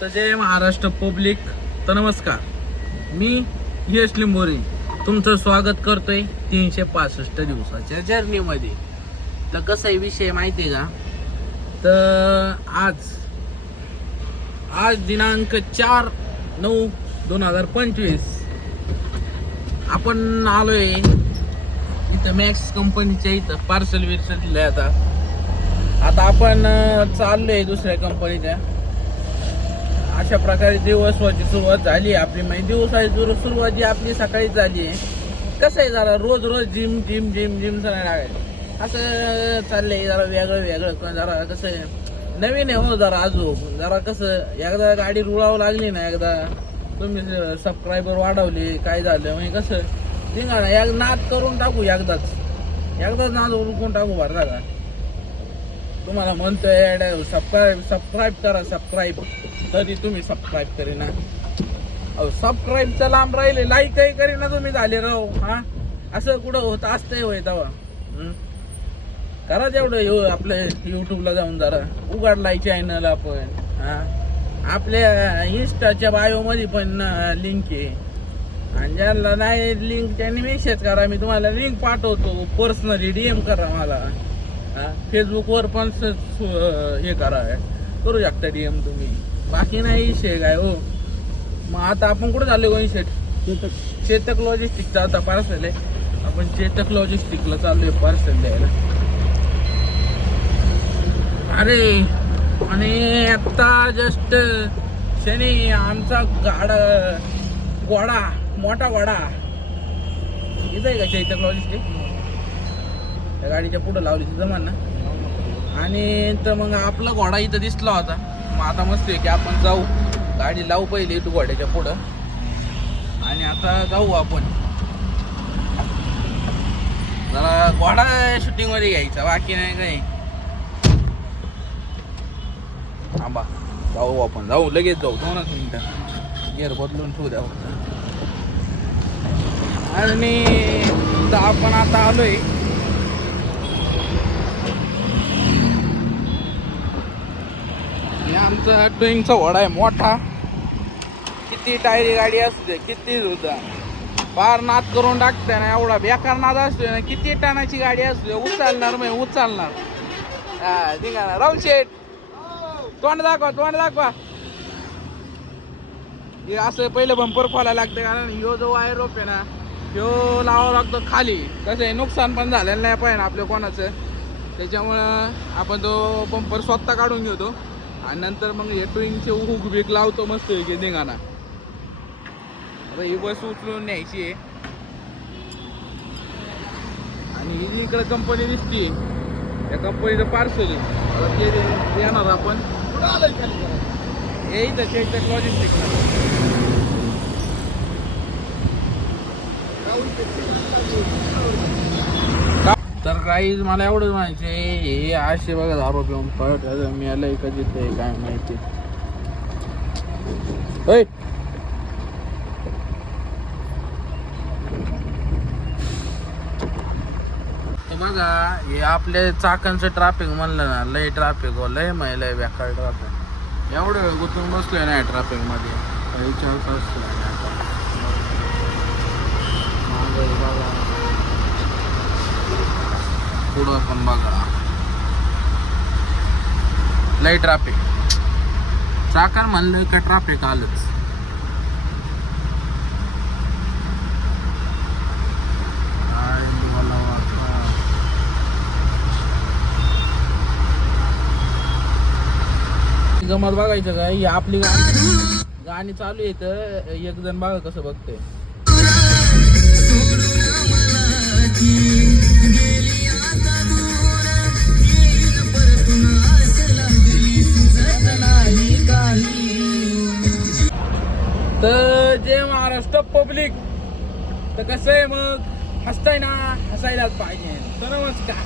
तर जय महाराष्ट्र पब्लिक. तर नमस्कार, मी यश लिंबोरे तुमचं स्वागत करतोय 365 दिवसाच्या जर्नीमध्ये. तर कसा विषय माहिती आहे का? तर आज दिनांक 4/9/2025 आपण आलोय इथं मॅक्स कंपनीच्या इथं पार्सल विर्सल दिलंय. आता आपण चाललोय दुसऱ्या कंपनीच्या. अशा प्रकारे दिवसाची सुरुवात झाली आपली. म्हणजे दिवसाची सुरुवात जी आपली सकाळी झाली आहे. कसं आहे, जरा रोज जिम जिम जिम जिम लागायचं असं चाललंय. जरा वेगळं पण जरा कसं आहे, नवीन आहे हो जरा. अजून जरा कसं एकदा गाडी रुळावं लागली ना, एकदा तुम्ही सबस्क्रायबर वाढवले काय झालं म्हणजे कसं दिंगा ना, एक नाद करून टाकू. एकदाच नाद उरकून टाकू भरला का. तुम्हाला म्हणतोय सबस्क्राईब करा. तरी तुम्ही सबस्क्राईब करीना. सबस्क्राईबचं लांब राहिले, लाईकही करीना तुम्ही झाले राव. हा, असं कुठं होत असतंय होय तेव्हा. करा तेवढं आपल्या युट्यूबला जाऊन जरा उघडलाय चॅनल आपण. हा, आपल्या इंस्टाच्या बायो मध्ये पण लिंक आहे. आणि ज्यांना नाही लिंक त्यांनी मेसेज करा, मी तुम्हाला लिंक पाठवतो. पर्सनली DM करा मला. फेसबुकवर पण हे करू शकता DM तुम्ही. बाकी नाही विषय काय हो. मग आता आपण कुठे चाललोय गोविंद शेठ? चेतक लॉजिस्टिकचा आता पार्सल आहे. आपण चेतक लॉजिस्टिकला चाललोय पार्सल द्यायला. अरे, आणि आता जस्ट शनी आमचा मोठा घोडा इथं आहे का चैतक लॉजिस्टिक? त्या गाडीच्या पुढं लावली जमान ना. आणि तर मग आपला घोडा इथं दिसला होता. मग आता मस्त आहे की आपण जाऊ, गाडी लावू पहिले तू घोड्याच्या पुढं. आणि आता जाऊ आपण जरा घोडा शूटिंग मध्ये घ्यायचा, बाकी नाही काही. थांबा, जाऊ आपण, लगेच जाऊ. 2 मिनिटं गिअर बदलून ठेवू द्या फक्त. आणि आपण आता आलोय आमचा ट्विंगचा घोडा आहे मोठा. किती टायरी गाडी असू दे, किती सुद्धा फार नाद करून टाकते ना. एवढा बेकार नाद असतोय ना, किती टनाची गाडी असू दे उचलणार म्हणजे उचलणार. हा, निघा ना राहुल शेठ, तोंड दाखवा. हे असं पहिलं बंपर खोलायला लागतं, कारण ह्यो जो वायर रोप आहे ना, ह्यो लावावं लागतो खाली. कसं आहे, नुकसान पण झालेलं नाही पाहिजे आपल्या कोणाचं. त्याच्यामुळं आपण तो बंपर स्वतः काढून घेतो आणि नंतर मग हे ट्विंगचे हुक बीक लावतो मस्त की निघाना. आता ही बस उचलून न्यायची आहे. आणि ही जी इकडे कंपनी दिसते, या कंपनीचं पार्सल आहे. ते येणार आपण हे इथं चेतक लॉजिस्टिकला. तर काही मला एवढंच म्हणायचं, हे असे बघा दारू पिऊन पळत मी आलंय कधी ते काय माहिती. बघा, हे आपल्या चाकांचं ट्रॅफिक म्हणलं ना, लय ट्रॅफिक हो, लय लय बेकार ट्रॅफिक. एवढं वेळ गुंतून बसलोय ना ट्रॅफिक मध्ये, विचारच असतो. बघा पुढं पण बघा, लय ट्रॅफिक. चाकण म्हणलं का ट्रॅफिक आलंच. गमत बघायचं काय, ही आपली गाणी चालू आहे. तर एक जण बघा कसं बघतोय. तर जे महाराष्ट्र पब्लिक, तर कसं आहे मग, हसताय ना, हसायलाच पाहिजे. तर नमस्कार,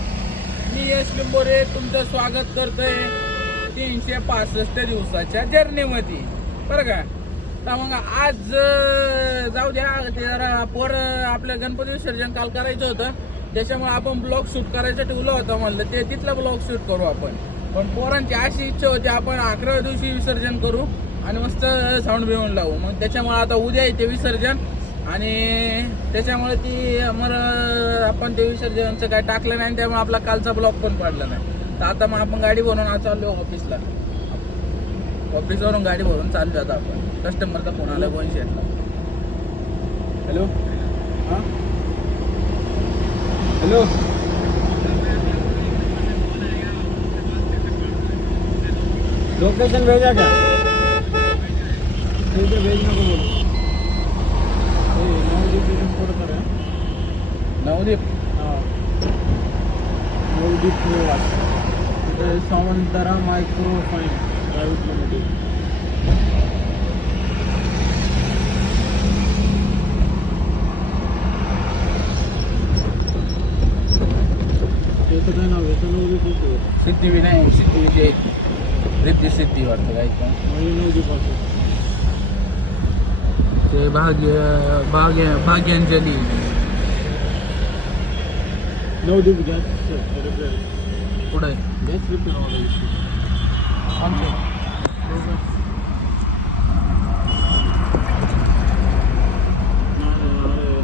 मी यश लिंबोरे तुमचं स्वागत करतोय 365 दिवसाच्या जर्नीमध्ये, बरं का. तर मग आज जाऊ द्या, ते जरा आपलं गणपती विसर्जन काल करायचं होतं, त्याच्यामुळे आपण ब्लॉग शूट करायचं ठेवलं होतं. म्हणलं तिथलं ब्लॉग शूट करू आपण. पण पोरांची अशी इच्छा होती आपण 11व्या दिवशी विसर्जन करू. आणि मस्त साऊंड बिऊंड लावू. मग त्याच्यामुळे आता उद्या येते विसर्जन आणि त्याच्यामुळे ती आपण ते विसर्जनचं काय टाकलं नाही, त्यामुळे आपला कालचा ब्लॉग पण पडला नाही. तर आता मग आपण गाडी भरून आज चाललो ऑफिसला. ऑफिसवरून गाडी भरून चाललो आता आपण. कस्टमरचा फोन आला शेटला. हॅलो हां हॅलो. लोकेशन भेजा क्या? ठीक है, भेजने को बोलो. नवदीप हाँ, नवदीप निवास. तिथे सावंतरा मायक्रो फाइन प्रायव्हेट लिमिटेड. त्याचं काय नाव आहे? नवदीप येतो. सिद्धी नाही, सिद्धी विजय रिद्धी सिद्धी वाटतं काय का नवदीप असतो. ते भाग्यांजली. Navdeep gas repair. पुढे गॅस रिपेअर वाला विषय.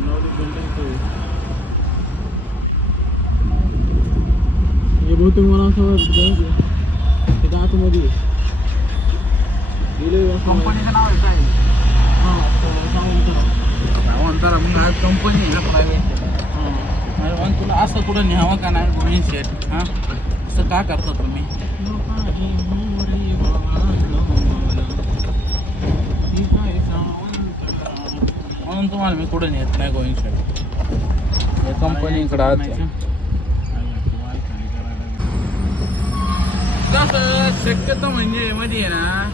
नवदीप घंटे हे बहुतेक मला असं वाटतं ते का आतमध्ये गेले कंपनीचं नाव आहे काय? सावंतरा. मग आज कंपनी आहे ना प्रायव्हेट. मग तुला असं कुठं न्यावं का नाही गोविंद शेठ? हां, असं का करता तुम्ही? म्हणून तुम्हाला मी कुठं नेत नाही गोविंद शेठ. या कंपनीकडे आहात कसं शक्यतो म्हणजे मध्ये आहे ना,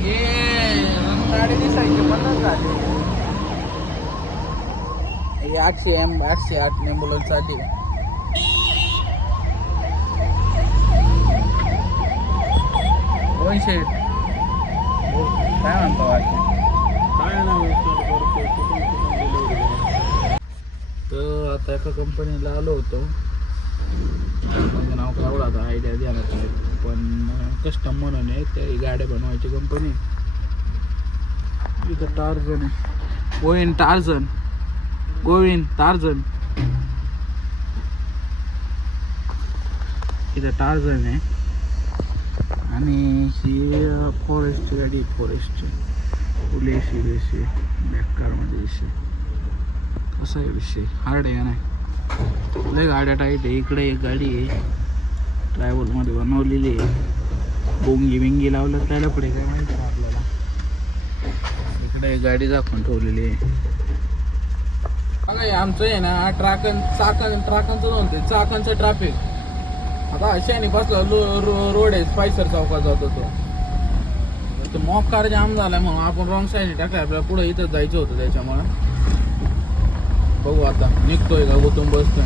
हे गाडी दिसायची बंदच झाली. 808 ॲम्ब्युलन्ससाठी दोनशे. काय म्हणतो बाकी? काय नाव तर आता एका कंपनीला आलो होतो. कंपनीचं नाव काय एवढं आता आयडिया द्यायला नाही, पण कस्टम म्हणून आहे, त्या गाड्या बनवायची कंपनी. इथं टार्झन आहे, गोविंद टार्झन. इथं टार्झन आहे. आणि ही फॉरेस्टची गाडी, फॉरेस्टची फुल एसी बेसी बॅककारमध्ये विषय. असा आहे विषय, हार्ड आहे नाही, लय गाड्या टाईट आहे. इकडे एक गाडी आहे ट्रॅव्हलमध्ये बनवलेली आहे, बोंगी बिंगी लावलं त्याला पुढे काय माहिती आहे आपल्याला. इकडे एक गाडी दाखवून ठेवलेली आहे. बघा हे आमचं आहे ना ट्राकांचं म्हणते चाकांचं ट्रॅफिक. आता अशाने बसला रोड आहे, स्पायसर चौकात जातो तो मॉक कार जाम झालाय म्हणून आपण रॉंग साईडने टाकलाय. आपल्याला पुढे इथं जायचं होतं, त्याच्यामुळं बघू आता निघतोय का गुतून बसतोय.